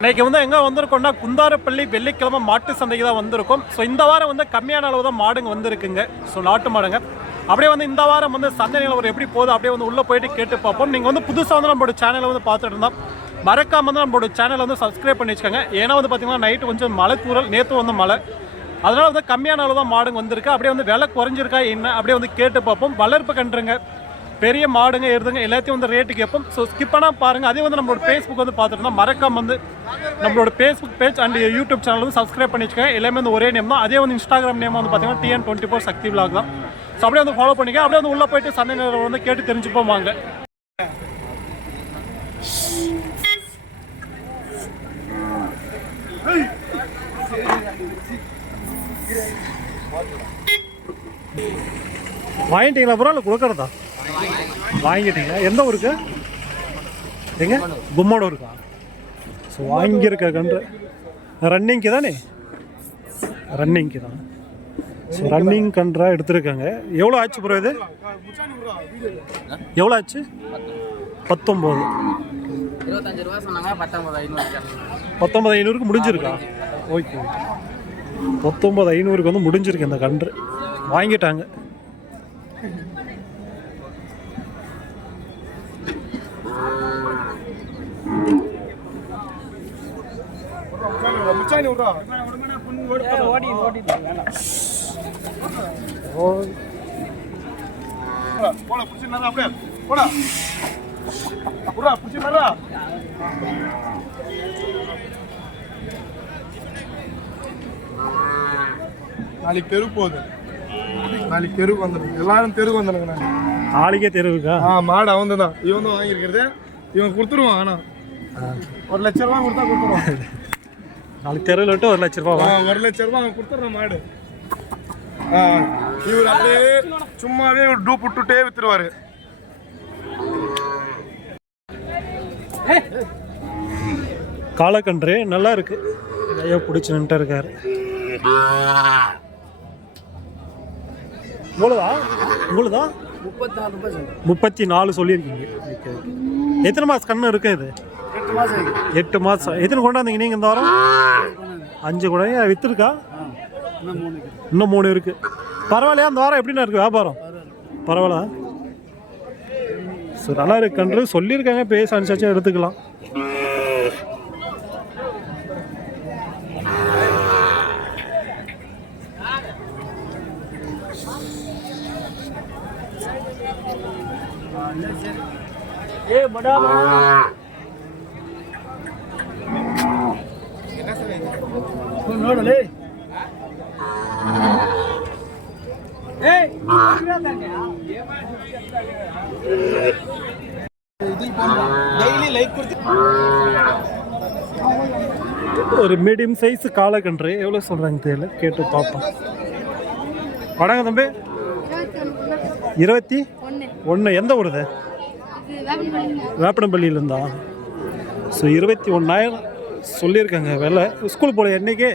இன்னைக்கு வந்து எங்கே வந்திருக்கோம்னா குந்தாரப்பள்ளி வெள்ளிக்கிழமை மாட்டு சந்தைக்கு தான் வந்திருக்கும். ஸோ இந்த வாரம் வந்து கம்மியான அளவு தான் மாடுங்க வந்திருக்குங்க. ஸோ நாட்டு மாடுங்க. அப்படியே வந்து இந்த வாரம் வந்து சந்தை நிலவரம் எப்படி போகுது அப்படியே வந்து உள்ளே போயிட்டு கேட்டு பார்ப்போம். நீங்கள் வந்து புதுசாக வந்து நம்மளோட சேனலை வந்து பார்த்துட்டு இருந்தால் மறக்காம வந்து நம்மளோட சேனலை வந்து சப்ஸ்கிரைப் பண்ணி வச்சுக்கோங்க. ஏன்னா வந்து பார்த்தீங்கன்னா நைட்டு கொஞ்சம் மழை தூரல், நேற்று வந்து மழை, அதனால் வந்து கம்மியான அளவு தான் மாடுங்க வந்திருக்கு. அப்படியே வந்து விலை குறைஞ்சிருக்கா என்ன அப்படியே வந்து கேட்டு பார்ப்போம். வளர்ப்பு கன்றுங்க, பெரிய மாடுங்க, எருதுங்க எல்லாத்தையும் வந்து ரேட்டு கேட்போம். ஸோ ஸ்கிப் பண்ணால் பாருங்கள். அதே வந்து நம்மளோட ஃபேஸ்புக் வந்து பார்த்துட்டு மறக்காம வந்து நம்மளோட Facebook page and YouTube channel வந்து சப்ஸ்கிரைப் பண்ணி வச்சுக்கோங்க. எல்லாமே வந்து ஒரே நேம் தான். அதே வந்து இன்ஸ்டாகிராம் நேம் வந்து பார்த்தீங்கன்னா TN24 சக்தி விலாக் தான். ஸோ அப்படியே வந்து ஃபாலோ பண்ணிக்க. அப்படியே வந்து உள்ளே போயிட்டு சந்தை நேரம் வந்து கேட்டு தெரிஞ்சுப்போம் வாங்க. வாங்கிட்டீங்களா அப்புறம் இல்லை கொடுக்குறதா? வாங்கிட்டீங்களா? எந்த ஊருக்கு? எங்க? கும்மோட இருக்கா? ஸோ வாங்கியிருக்க கன்று ரன்னிங்க்கு தானே? ரன்னிங்க்கு தான். ஸோ ரன்னிங் கன்றாக எடுத்துருக்காங்க. எவ்வளோ ஆச்சு ப்ரோ இது? எவ்வளோ ஆச்சு? 19. 19,500க்கு முடிஞ்சிருக்கா? Okay okay. 19,500க்கு வந்து முடிஞ்சிருக்கு இந்த கன்று. வாங்கிட்டாங்க. நாளைக்கு தெரு போகுது. நாளைக்கு தெருவுக்கு வந்துடுங்க, எல்லாரும் தெருவுக்கு வந்துடுங்க. நாளைக்கே தெருவுக்கா? மாடு அவன் தான். இவன் தான் வாங்கியிருக்கிறது. இவன் கொடுத்துருவான். ஆனால் 1 லட்ச ரூபா கொடுத்தா கொடுத்துருவான். நாளைக்கு தெருவில் விட்டு 1 லட்ச ரூபா. 1 லட்ச ரூபா அவன் கொடுத்துட்றான் மாடு. இவர் அப்படியே சும்மாவே ஒரு டூ புட்டுட்டே வித்துருவாரு. காலக்கன்று நல்லா இருக்கு. நிறைய பிடிச்சி நின்றுட்டு இருக்காரு. உங்களுதா 34 சொல்லியிருக்கீங்க. எத்தனை மாதம் கண்ணு இருக்கு இது? 8 மாதம். எத்தனை கொண்டாந்தீங்க நீங்கள் இந்த வாரம்? 5 கூட விற்றுருக்கா? இன்னும் 3 இருக்கு. பரவாயில்லையா? இந்த வாரம் எப்படின்னா இருக்கு வியாபாரம்? பரவாயில்ல. ஸோ நல்லா இருக்கு கன்று சொல்லியிருக்காங்க. பேச அனுப்பிச்சாச்சும் எடுத்துக்கலாம். ನೋಡಲಿ ஒரு மீடியம் சைஸ் காலக்கன்று எவ்வளோ சொல்கிறாங்க தெரியல, கேட்டு பார்ப்போம். வணங்க தம்பி. 21. எந்த ஊருது? வேப்பனப்பள்ளியிலேருந்தா? ஸோ 21,000 சொல்லியிருக்காங்க விலை. ஸ்கூல் போல என்னைக்கு?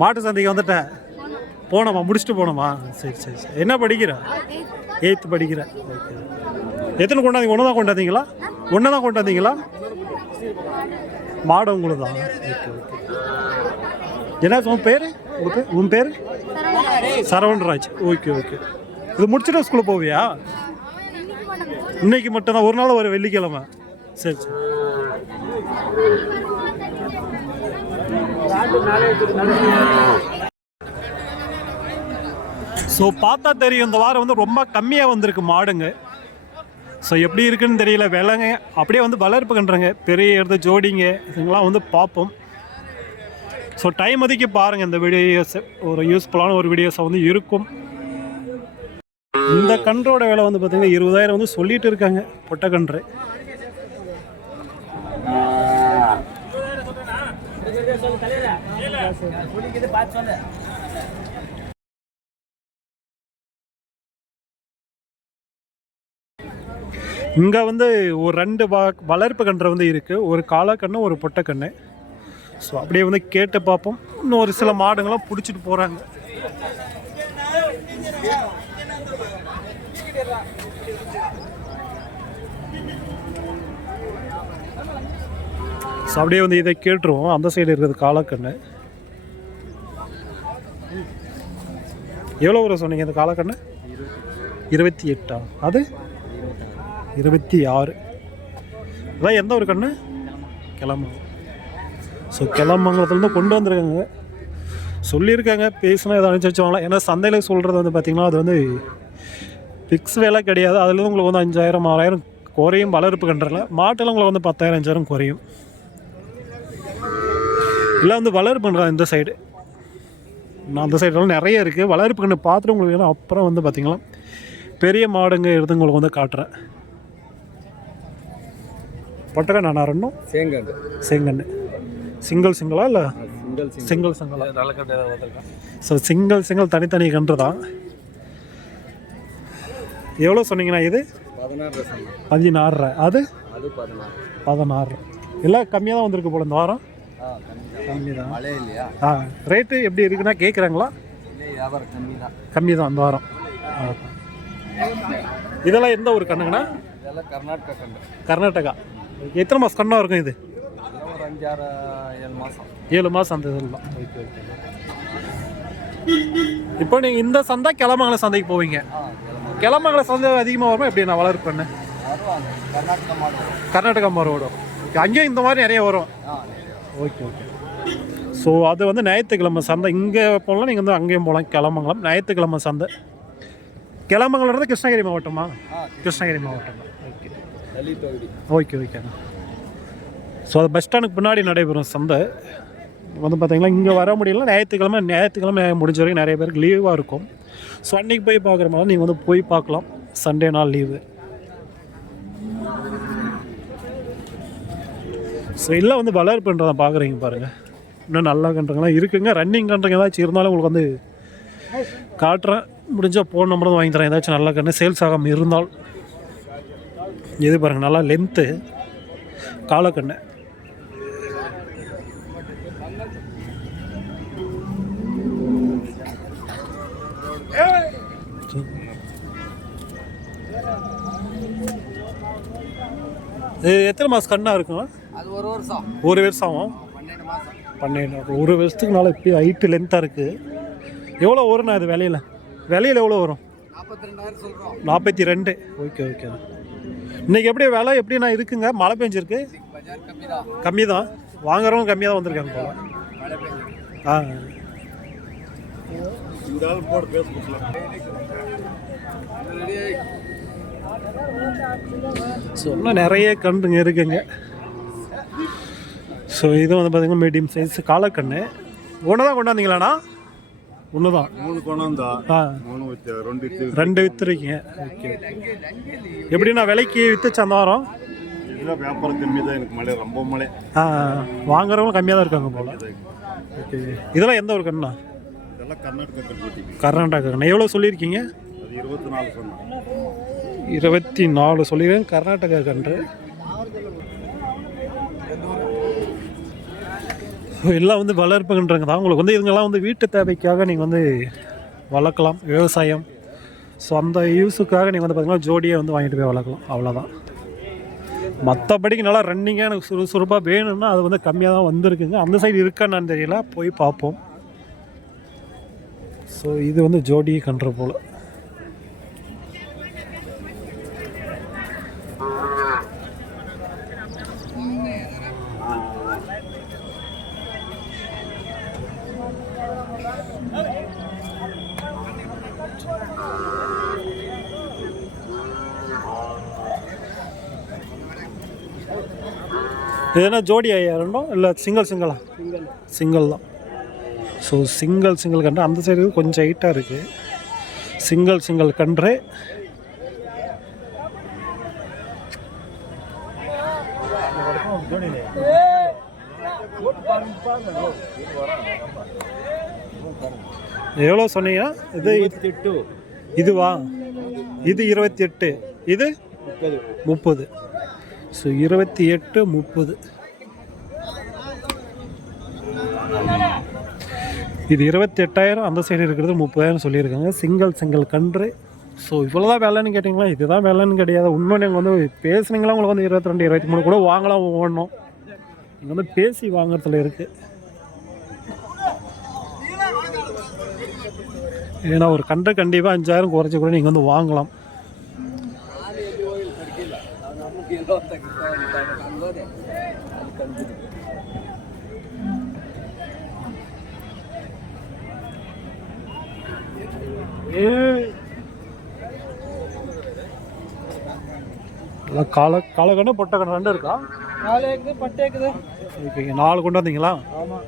மாட்டு சந்தைக்கு வந்துட்டேன். போனோமா? முடிச்சுட்டு போனோமா? சரி சரி சரி. என்ன படிக்கிற? 8th படிக்கிறேன். ஓகே. எத்தனை கொண்டாந்தீங்க? ஒன்று தான் கொண்டாந்தீங்களா? ஒன்று தான் கொண்டாந்தீங்களா? மாடு உங்களுக்கு தான். Okay okay. என்ன உன் பேர்? உன் பேர்? சரவணராஜ். Okay okay. இது முடிச்சுட்டு ஸ்கூலில் போவியா? இன்னைக்கு மட்டும்தான். ஒரு நாள் ஒரு வெள்ளிக்கிழமை. சரி சரி. ஸோ பார்த்தா தெரியும் இந்த வாரம் வந்து ரொம்ப கம்மியாக வந்திருக்கு மாடுங்க. ஸோ எப்படி இருக்குன்னு தெரியல. விலைங்க அப்படியே வந்து வளர்ப்பு கன்றுங்க, பெரிய எடுத்து ஜோடிங்க இதுங்களாம் வந்து பார்ப்போம். ஸோ டைம் ஒதுக்கி பாருங்கள். இந்த வீடியோஸ் ஒரு யூஸ்ஃபுல்லான ஒரு வீடியோஸை வந்து இருக்கும். இந்த கன்றோட விலை வந்து பார்த்தீங்கன்னா 20,000 வந்து சொல்லிட்டு இருக்காங்க. பொட்டை கன்று. இங்கே வந்து ஒரு 2 வளர்ப்பு கன்று வந்து இருக்குது. ஒரு காலக்கண்ணு, ஒரு பொட்டை கண்ணு. ஸோ அப்படியே வந்து கேட்டு பார்ப்போம். இன்னும் ஒரு சில மாடுங்களாம் பிடிச்சிட்டு போகிறாங்க. ஸோ அப்படியே வந்து இதை கேட்டுருவோம். அந்த சைடு இருக்கிறது காலக்கண்ணு. எவ்வளோ வரும் சொன்னீங்க இந்த காலக்கண்ணு? 28. அது 26. அதான் எந்த ஒரு கண்ணு? கிளம்புங்க. ஸோ கிளம்புங்கிறதுலேருந்து கொண்டு வந்துருக்காங்க. சொல்லியிருக்காங்க, பேசினா எதை அனுப்பிச்சு வாங்கலாம். ஏன்னா சந்தையில் சொல்கிறது வந்து பார்த்திங்கன்னா அது வந்து ஃபிக்ஸ் விலை கிடையாது. அதுலேருந்து உங்களுக்கு வந்து 5000 6000 குறையும். வளர்ப்பு கன்றில் மாட்டெல்லாம் உங்களுக்கு வந்து 10,000 5000 குறையும். இல்லை வந்து வளர்ப்பு பண்ணுறாங்க இந்த சைடு. நான் அந்த சைடெல்லாம் நிறைய இருக்குது. வளர்ப்பு கன்று பார்த்துட்டு உங்களுக்கு வேணும். அப்புறம் வந்து பார்த்திங்கன்னா பெரிய மாடுங்க எடுத்து உங்களுக்கு வந்து காட்டுறேன். பொட்டக்கண்ணு நான் ரெண்டும் செங்கண்ணு. சிங்கிளா இல்லை சிங்கிளா? ஸோ சிங்கிள் தனித்தனி கன்று தான். எவ்வளோ சொன்னீங்கன்னா இது 16. அது 16. எல்லாம் கம்மியாக தான் வந்திருக்கு போல இந்த வாரம். கம்மி தான். ரேட்டு எப்படி இருக்குன்னா கேட்குறாங்களா? கம்மி தான் இந்த வாரம். இதெல்லாம் எந்த ஒரு கண்ணுங்கண்ணா? கர்நாடகா. எத்தனை மாதம் கண்ணாக இருக்கும் இது? 7 மாதம் அந்த இதெல்லாம். ஓகே. இப்போ நீங்கள் இந்த சந்தை கிளமங்கலம் சந்தைக்கு போவீங்க. கிளமங்கலம் சந்தை அதிகமாக வருமா எப்படி? நான் வளர்ப்பு பண்ணேன் கர்நாடகா மாடு வரும். அங்கேயும் இந்த மாதிரி நிறைய வரும். ஓகே. ஸோ அது வந்து ஞாயிற்றுக்கிழமை சந்தை. இங்கே போகலாம், நீங்கள் வந்து அங்கேயும் போகலாம். கிளமங்கலம் ஞாயிற்றுக்கிழமை சந்தை. கிளமங்கலம் கிருஷ்ணகிரி மாவட்டமா? கிருஷ்ணகிரி மாவட்டம். ஓகே. ஸோ அது பஸ் ஸ்டாண்டுக்கு பின்னாடி நடைபெறும் சந்தை வந்து பார்த்திங்கன்னா. இங்கே வர முடியல. ஞாயிற்றுக்கிழமை முடிஞ்ச வரைக்கும் நிறைய பேருக்கு லீவாக இருக்கும். ஸோ அன்றைக்கி போய் பார்க்குற மாதிரி நீங்கள் வந்து போய் பார்க்கலாம். சண்டே நாள் லீவு. ஸோ இல்லை வந்து வளர்ப்பு பண்ணுறதை பார்க்குறீங்க பாருங்கள். இன்னும் நல்லா கன்றுங்களாம் இருக்குங்க. ரன்னிங் கன்றுங்க ஏதாச்சும் இருந்தாலும் உங்களுக்கு வந்து காட்டுறேன். முடிஞ்சால் ஃபோன் நம்பர் வாங்கி தரேன். ஏதாச்சும் நல்லா கன்று சேல்ஸ் ஆகாமல் இருந்தால். இது பாருங்கள், நல்லா லென்த்து காலக்கண்ணு. இது எத்தனை மாதம் கண்ணாக இருக்குங்க? ஒரு வருஷம் ஆகும். 12. ஒரு வருஷத்துக்கு நாள் இப்போ ஹைட்டு லென்த்தாக இருக்குது. எவ்வளோ வரும்ண்ணா இது விலையில் எவ்வளோ வரும்? 42. ஓகே. இன்றைக்கி எப்படி விலை எப்படிண்ணா இருக்குங்க? மழை பெஞ்சிருக்கு. கம்மி தான். வாங்குறவங்க கம்மியாக தான் வந்திருக்காங்க போல. ஸோ இன்னும் நிறைய கன்றுங்க இருக்குங்க. ஸோ இது வந்து பார்த்திங்கன்னா மீடியம் சைஸ் காலக்கண்ணு. ஒன்று தான் கொண்டாந்தீங்களாண்ணா? ஒன்று தான். 3 கொண்டாந்தா. 2 விற்றுருக்கீங்க. ஓகே. எப்படின்னா விலைக்கு விற்றுச்சு அந்த வாரம்? வியாபாரம் கம்மி தான். எனக்கு மழை ரொம்ப மழை. வாங்குறவங்களும் கம்மியாக தான் இருக்காங்க போல. ஓகே. இதெல்லாம் எந்த ஒரு கண்ணா? இதெல்லாம் கர்நாடகா கண்ணு. எவ்வளோ சொல்லியிருக்கீங்க? 24 சொன்னேன். 24 சொல்லிடுறேன். கர்நாடகா கன்று. எல்லாம் வந்து வளர்ப்பு கன்றுங்க தான். உங்களுக்கு வந்து இதுங்கெல்லாம் வந்து வீட்டு தேவைக்காக நீங்கள் வந்து வளர்க்கலாம். விவசாயம். ஸோ அந்த யூஸுக்காக நீங்கள் வந்து பார்த்திங்கன்னா ஜோடியை வந்து வாங்கிட்டு போய் வளர்க்கலாம். அவ்வளோதான். மற்றபடிக்கு நல்லா ரன்னிங்காக எனக்கு சுறுசுறுப்பாக வேணும்னா அது வந்து கம்மியாக தான் வந்திருக்குங்க. அந்த சைடு இருக்கான்னு தெரியல, போய் பார்ப்போம். ஸோ இது வந்து ஜோடி கன்று போல். எதுனா ஜோடி ரெண்டும் இல்லை சிங்கிளா? சிங்கிள் தான். ஸோ சிங்கிள் கன்று. அந்த சைடு கொஞ்சம் ஹைட்டாக இருக்குது. சிங்கிள் கன்று. எவ்வளோ சொன்னீங்க? இது 28. இதுவா? இது 28. இது 30. ஸோ 28 30. இது 28,000. அந்த சைடு இருக்கிறது 30,000 சொல்லியிருக்காங்க. சிங்கிள் கன்று. ஸோ இவ்வளோ தான் வேலைன்னு கேட்டிங்களா? இதுதான் வேலைன்னு கிடையாது. இன்னும் நீங்கள் வந்து பேசுனீங்களா உங்களுக்கு வந்து 22 23 கூட வாங்கலாம். ஒவ்வொன்றும் இங்கே வந்து பேசி வாங்குறதுல இருக்குது. ஏன்னா ஒரு கண்டை கண்டிப்பாக 5000 குறைச்சி கூட நீங்கள் வந்து வாங்கலாம். காலக்கண்ணு பொட்டை கண்ணு ரெண்டு இருக்கா? 4 இருக்குது, பட்டை இருக்குது. ஓகேங்க, 4 கொண்டு வந்தீங்களா? ஆமாம்,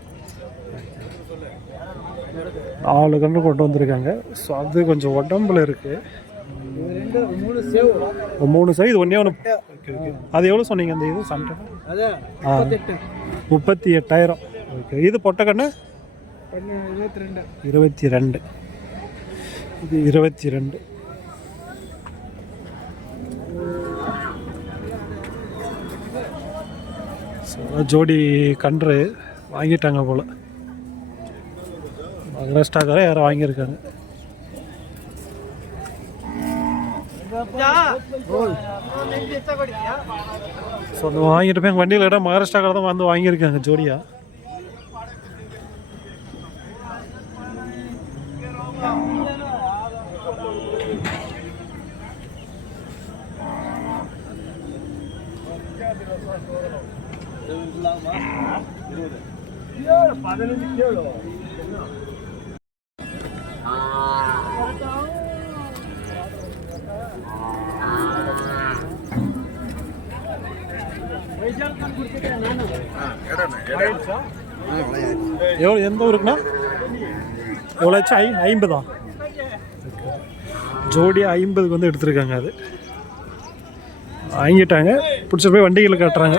4 கன்று கொண்டு வந்திருக்காங்க. ஸோ அது கொஞ்சம் உடம்புல இருக்குது. 3 சேவ். 3 சைஸ், இது ஒன்றே ஒன்று. Okay okay. அது எவ்வளோ சொன்னீங்க அந்த இது சண்டை? அது 38,000. ஓகே. இது பொட்டை கண்ணு 22. இது 22. ஜோடி கன்று வாங்கிட்டாங்க போல். மகாராஷ்டிராக்கார யாரும் வாங்கியிருக்காங்க. ஸோ அந்த வாங்கிட்டு போய் வண்டியில் இடம் மகாராஷ்டிராக்கார தான் வந்து வாங்கியிருக்காங்க ஜோடியா. எவ்வளோ எந்த ஊருக்குண்ணா? எவ்வளோ ஆச்சு? 50. ஜோடியா 50க்கு வந்து எடுத்துருக்காங்க. அது வாங்கிட்டாங்க. பிடிச்சிட்டு போய் வண்டிகளில் கட்டுறாங்க.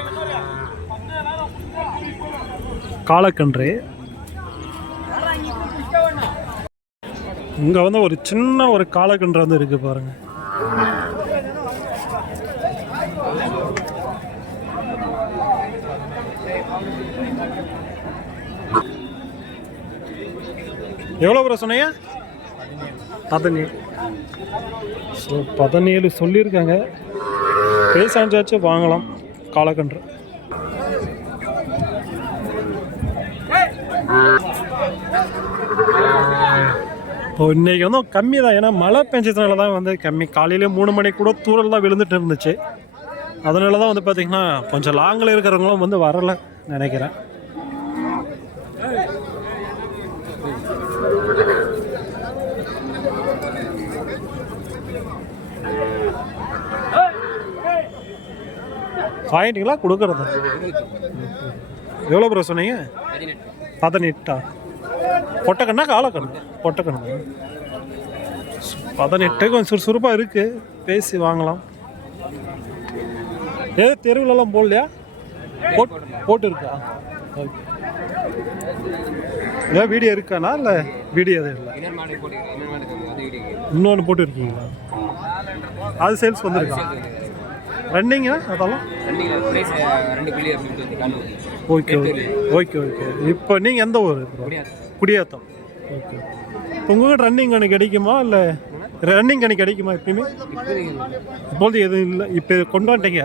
காலக்கன்று இங்கே வந்து ஒரு சின்ன ஒரு காலக்கன்று வந்து இருக்குது பாருங்கள். எவ்வளோ ப்ரோ சொன்னீங்க? 17. ஸோ 17 சொல்லியிருக்காங்க. பேசாஞ்சாச்சும் வாங்கலாம் காலக்கன்று. இப்போ இன்றைக்கி வந்து கம்மி தான். ஏன்னா மழை பெஞ்சதுனால தான் வந்து கம்மி. காலையிலே 3 மணிக்கு கூட தூரல் தான் விழுந்துட்டு இருந்துச்சு. அதனால தான் வந்து பார்த்திங்கன்னா கொஞ்சம் லாங்கில் இருக்கிறவங்களும் வந்து வரலை நினைக்கிறேன். வாங்கிட்டீங்களா? கொடுக்குறது எவ்வளோ ப்ரோ சொன்னீங்க? 18. பொட்டக்கண்ணா காலக்கண்ணு? பொட்டக்கண்ணு 18. கொஞ்சம் சுறுசுறுப்பாக இருக்குது. பேசி வாங்கலாம். ஏதோ தெருவிலலாம் போடலையா? போட்டு இருக்கா? ஓகே. ஏன் வீடியோ இருக்காண்ணா? இல்லை வீடியோ எதுவும் இல்லை. இன்னொன்று போட்டு இருக்கீங்களா? அது சேல்ஸ் வந்துருக்கா? ரன்னிங்கா அதெல்லாம்? Okay okay okay okay. இப்போ நீங்கள் எந்த ஊர்? குடியாத்தம். ஓகே. இப்போ உங்கள்கிட்ட ரன்னிங் கணக்கு கிடைக்குமா? இல்லை ரன்னிங் கணக்கு கிடைக்குமா எப்பயுமே? இப்போது எதுவும் இல்லை. இப்போ கொண்டு வந்துட்டீங்க.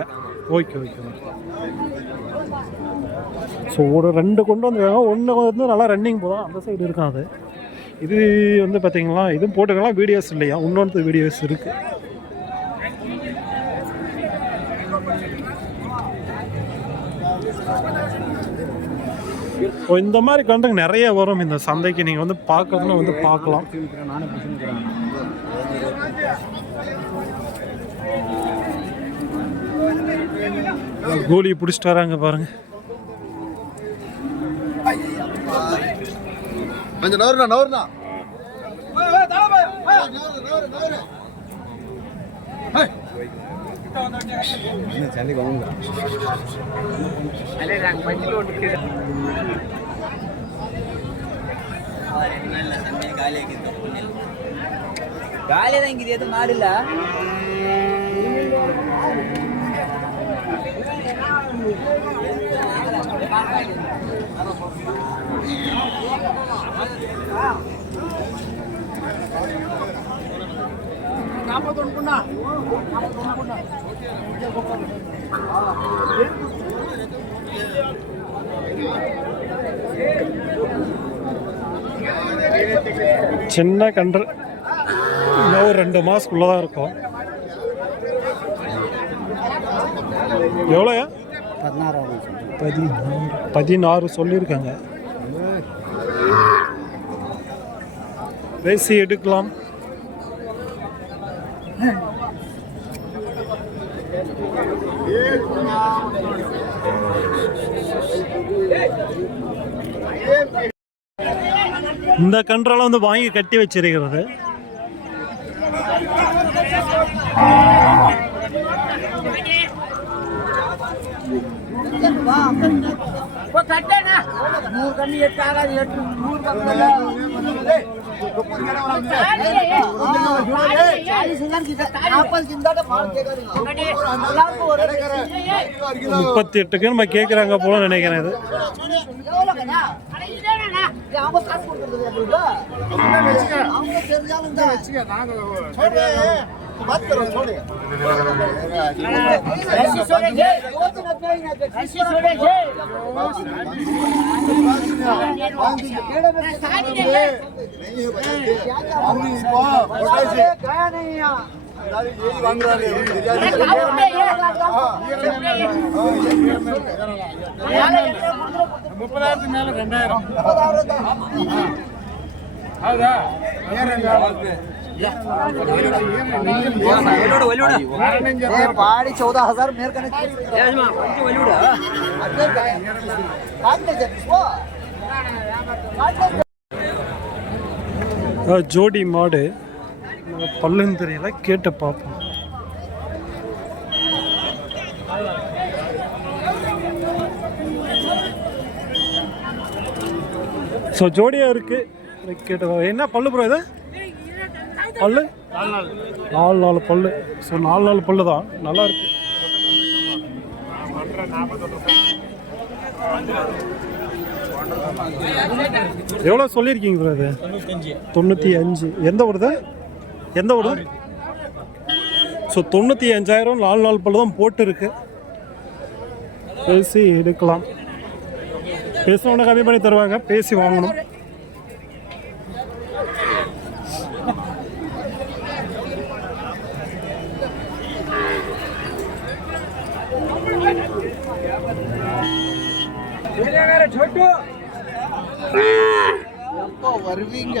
Okay okay okay. ஸோ ஒரு 2 கொண்டு வந்துருக்காங்க. ஒன்று வந்து நல்லா ரன்னிங் போதும். அந்த சைடு இருக்கும். அது இது வந்து பார்த்தீங்களா, இதுவும் போட்டுக்கலாம். வீடியோஸ் இல்லையா? இன்னொன்று வீடியோஸ் இருக்குது. இப்போ இந்த மாதிரி கண்டுக்கு நிறைய வரும் இந்த சந்தைக்கு. நீங்கள் வந்து பார்க்கறதுனா வந்து பார்க்கலாம். கோலி பிடிச்சிட்டு வராங்க பாருங்க. கொஞ்சம் நவருண்ணா. காலையில இங்க எதுவும் மாடு இல்ல. சின்ன கன்று இன்னும் ஒரு 2 மாதத்துக்குள்ளே தான் இருக்கும். எவ்வளோயா? 16 சொல்லியிருக்காங்க. பேசி எடுக்கலாம். இந்த கன்றெல்லாம் வந்து வாங்கி கட்டி வச்சிருக்கிறது. $38 நம்ம கேட்குறாங்க போல நினைக்கிறேன். இது पाड़ी 14,000 मेरे कने ஜோடி மாடு பல்லுன்னு தெரியல, கேட்டு பார்ப்போம். ஸோ ஜோடியாக இருக்குது. கேட்டு என்ன பல்லு ப்ரோ இது? பல்லு 4 பல்லு. ஸோ 4 பல்லு தான், நல்லா இருக்கு. எவ்வளோ சொல்லியிருக்கீங்க ப்ரோ இது? 95. எந்த ஊருது? எந்த ஊரு? ஸோ 95,000 4 பல்லு தான் போட்டு இருக்கு. பேசி எடுக்கலாம். பேசினோடனே கம்மி பண்ணி தருவாங்க, பேசி வாங்கணும். வருவீங்க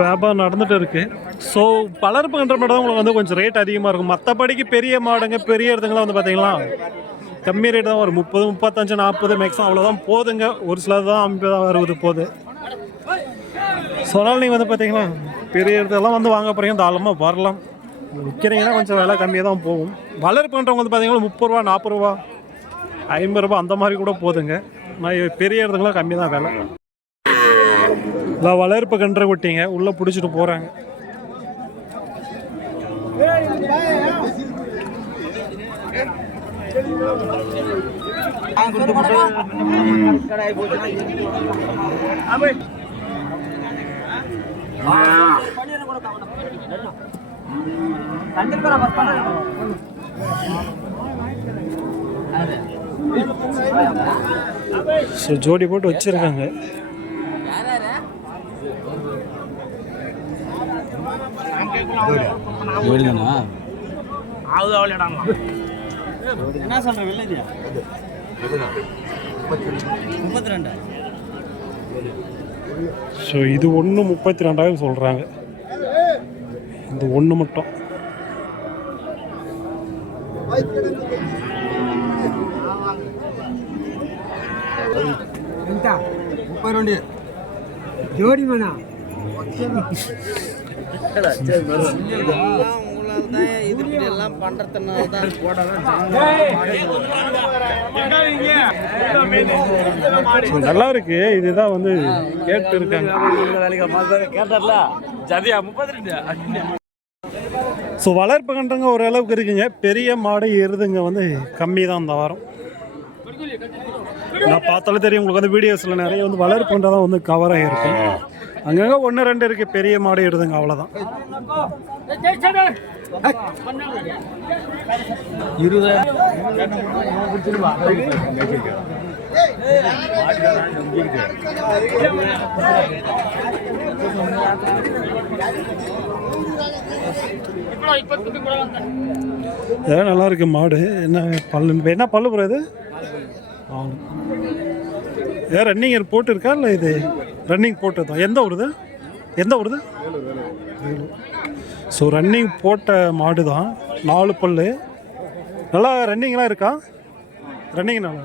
வியாபாரம் நடந்துட்டு இருக்கு. ஸோ வளர்ப்பு கன்ற மாடு தான் உங்களுக்கு வந்து கொஞ்சம் ரேட் அதிகமாக இருக்கும். மற்றபடிக்கு பெரிய மாடுங்க பெரிய இடத்துங்களாம் வந்து பார்த்தீங்கன்னா கம்மி ரேட் தான் வரும். 30, 35, 40 மேக்ஸிமம் அவ்வளோதான் போதுங்க. ஒரு சிலது தான் 50, 60 போகுது. ஸோ அதனால் நீங்கள் வந்து பார்த்தீங்கன்னா பெரிய இடத்தெல்லாம் வந்து வாங்க போகிறீங்க, தாராளமாக வரலாம். விற்கிறீங்கன்னா கொஞ்சம் விலை கம்மியாக தான் போகும். வளர்ப்பு பண்ணுறவங்க வந்து பார்த்தீங்கன்னா 30 ரூபா, 40 ரூபா, 50 ரூபா அந்த மாதிரி கூட போதுங்க. நான் பெரிய இடத்துக்குலாம் கம்மி தான் விலை. இல்லை வளர்ப்பு கன்ற குட்டிங்க உள்ளே பிடிச்சிட்டு போகிறாங்க. ஸோ ஜோடி போட்டு வச்சிருக்காங்க. என்ன சொல்ற வில்லையா 32. ஸோ இது ஒன்று 32,000 சொல்கிறாங்க. இந்த ஒன்று மட்டும். ఎంత 32 జోడి మన நல்லா இருக்கு. இதுதான் வந்து கேட்டு இருக்காங்க. ஸோ வளர்ப்பு கன்றுங்க ஓரளவுக்கு இருக்குங்க. பெரிய மாடு எருதுங்க வந்து கம்மி தான் இந்த வாரம். நான் பார்த்தாலும் தெரியும் உங்களுக்கு வந்து வீடியோஸில் நிறைய வந்து வளர்ப்பு கன்று தான் வந்து கவர் ஆகிருக்கும். அங்கங்கே 1-2 இருக்குது பெரிய மாடு எருதுங்க, அவ்வளோதான். நல்லா இருக்கு மாடு. என்ன பல்லு ப்ரோ இது? ரன்னிங் போட்டு இருக்கா இல்லை இது ரன்னிங் போட்டதா? எந்த ஊருது? ஸோ ரன்னிங் போட்ட மாடு தான். 4 பல்லு. நல்லா ரன்னிங்லாம் இருக்கா? ரன்னிங் நல்லா.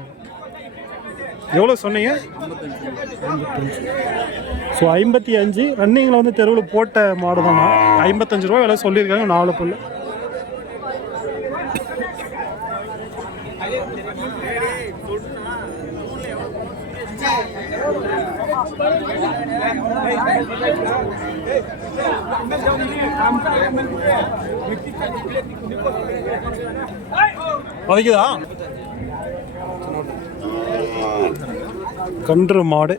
எவ்வளோ சொன்னீங்க? 55. ஸோ 55 ரன்னிங்கில் வந்து தெருவில் போட்ட மாடு தான். 55 ரூபா விலை சொல்லியிருக்காங்க. 4 பல்லு. வதைக்குதா கன்று மாடு?